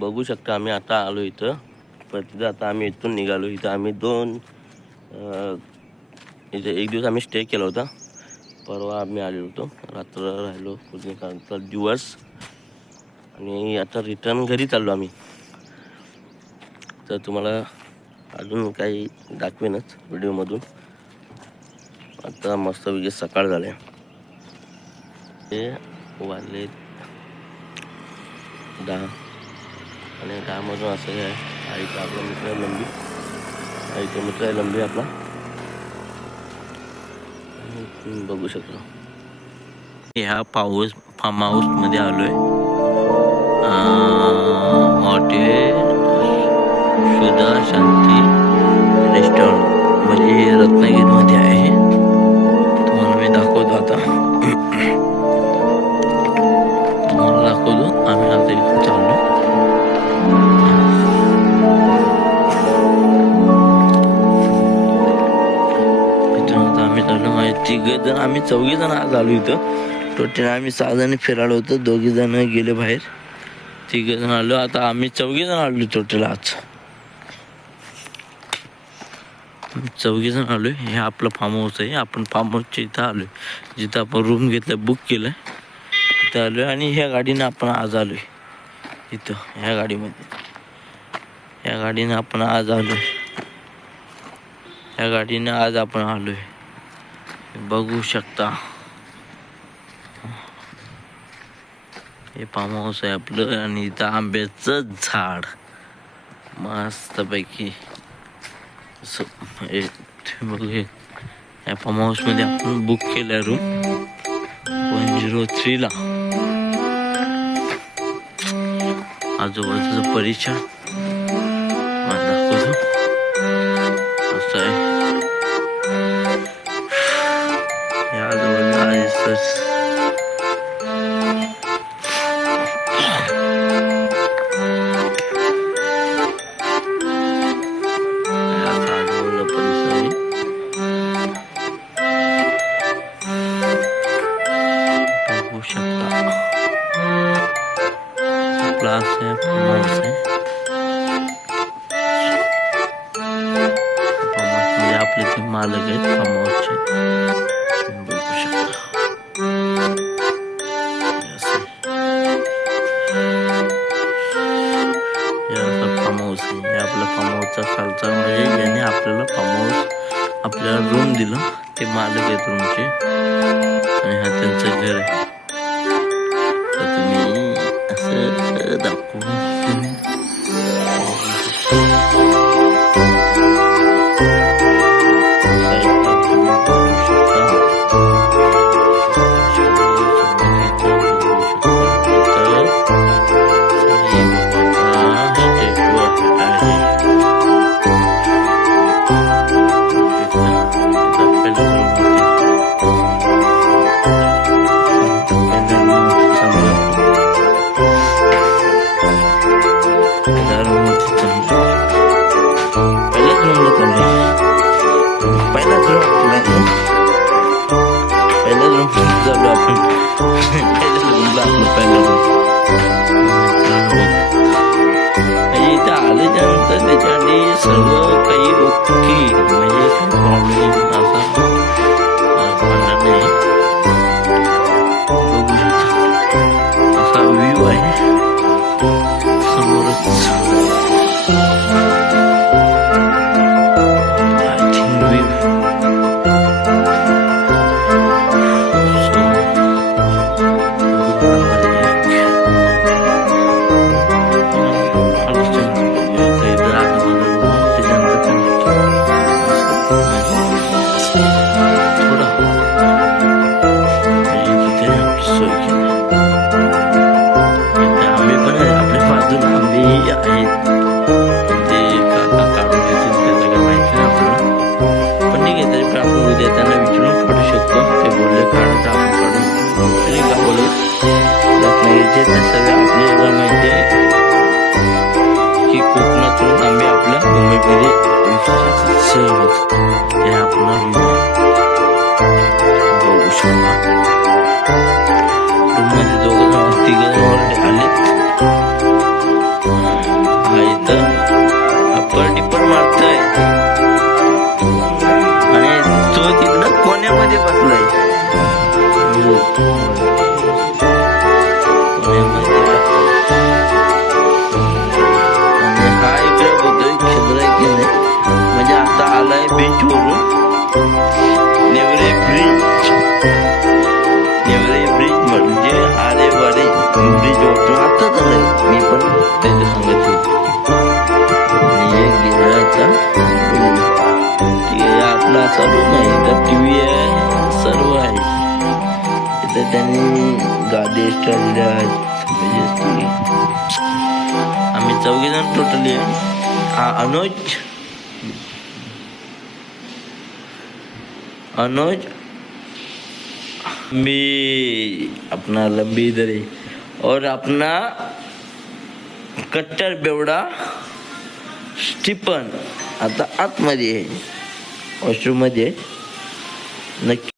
बघू शकता आम्ही आता आलो इथं. पण आता आम्ही इथून निघालो. इथं आम्ही इथे एक दिवस आम्ही स्टे केला होता. परवा आम्ही आलो होतो, रात्र राहिलो, पुढे दिवस, आणि आता रिटर्न घरी चाललो आम्ही. तर तुम्हाला अजून काही दाखवेनच व्हिडिओमधून. आता मस्तपैकी सकाळ झाले. ते वाजले 10 आणि 10मधून असं काय आईचा आपला मित्र आहे लंबी, आईचा मित्र आहे लंबी आपला. बघू शकतो ह्या फार्म हाऊस मध्ये आलोय. हॉटेल सुधा शांती रेस्टॉरंट म्हणजे हे रत्नागिरी मध्ये आहे. तुम्हाला मी दाखवतो आता. तुम्हाला दाखवतो आम्ही आता इथून चाललो. आम्ही 4 जण आज आलो इथं. टोटल आम्ही 6 जण फिरायला होतो. 2 जण गेले बाहेर, 3 जण आलो. आता आम्ही 4 जण आलो टोटल आज. 4 जण आलोय. हे आपलं फार्म हाऊस आहे. आपण फार्म हाऊसच्या इथं आलोय, जिथं आपण रूम घेतलं, बुक केलं, तिथं आलोय. आणि ह्या गाडीनं आपण आज आलोय इथं. ह्या गाडीनं आपण आज आलोय. ह्या गाडीनं आज आपण आलोय. बघू शकता हे फार्म हाऊस आहे आपलं. आणि इथं आंब्याचं झाड मस्तपैकी बघू. या फार्म हाऊस मध्ये आपण बुक केलं रूम 103 ला. आजूबाजूचा परिसर दाखवतो असं आहे. बघू शकता क्लास आहे, फार्महाऊस आहे. म्हणजे आपले ते मालक आहेत फार्महाऊसचे. बघू शकता फार्महाऊस आहे. हे आपल्या फार्महाऊसचा खालचा म्हणजे याने आपल्याला फार्महाऊस आपल्याला रूम दिलं. ते मालक आहेत रूमचे आणि हा त्यांचं घर आहे. तर तुम्ही असं दाखवू इथं आल्याच्यानंतर त्याच्याने सर्व काही ओके, म्हणजे प्रॉब्लेम असा पडणार नाही. बघू शकता असा व्ह्यू आहे समोरच. आणि हा इकडे होतोय छिद्र की नाही, म्हणजे आता आलाय बीच वरून नेवरे ब्रिज. नेवरे ब्रिज म्हणजे आरेवारे ब्रिज वरतून आता झालंय. मी पण त्याच्या सांगत होतो. आणि एक गेलं आता. ठीक आहे, आपला असा रूम आहे, इथं टीव्ही आहे, सर्व आहे. इथं त्यांनी गादी ठरलेल्या आहेत. आम्ही 4 जण टोटली आहे. हा अनुज मी अपना लंबी दरे और अपना कट्टर बेवडा स्टीफन आता आतमध्ये आहे, वॉशरूम मध्ये. नक्की